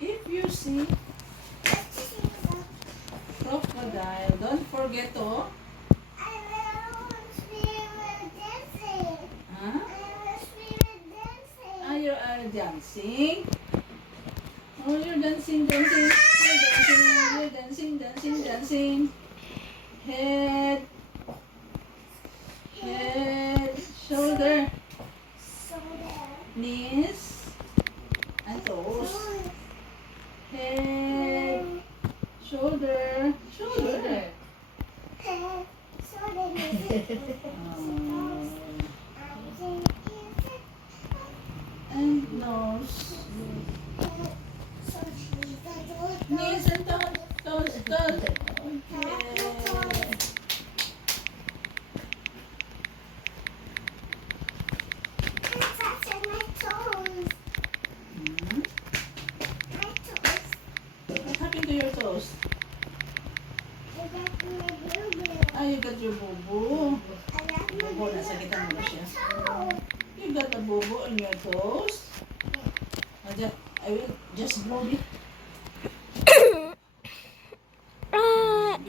If you see crocodile, don't forget to. Huh? Ah, you are dancing. Oh, you're dancing, dancing. You're dancing, dancing, dancing. Head, head, shoulder, knees, and toes. Head, shoulder, shoulder. And nose. Knees and toes, toes, toes. Okay. Hmm? What happened to your toes? Ah, you got your boo-boo. Boo-boo, nasakitan mo na siya. You got a boo-boo on your toes? I will just blow it.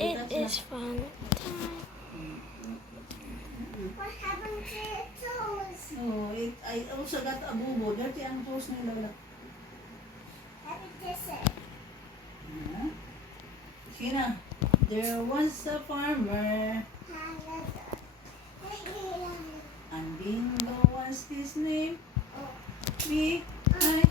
It is fun time. What happened to your toes? Oh, I also got a boo-boo. Dirty ang toes nila. Happy Desert. Kina, there was a farmer, and Bingo was his name. B-I-I-N-G-O.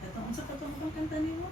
Katong sa katong kanta niyo?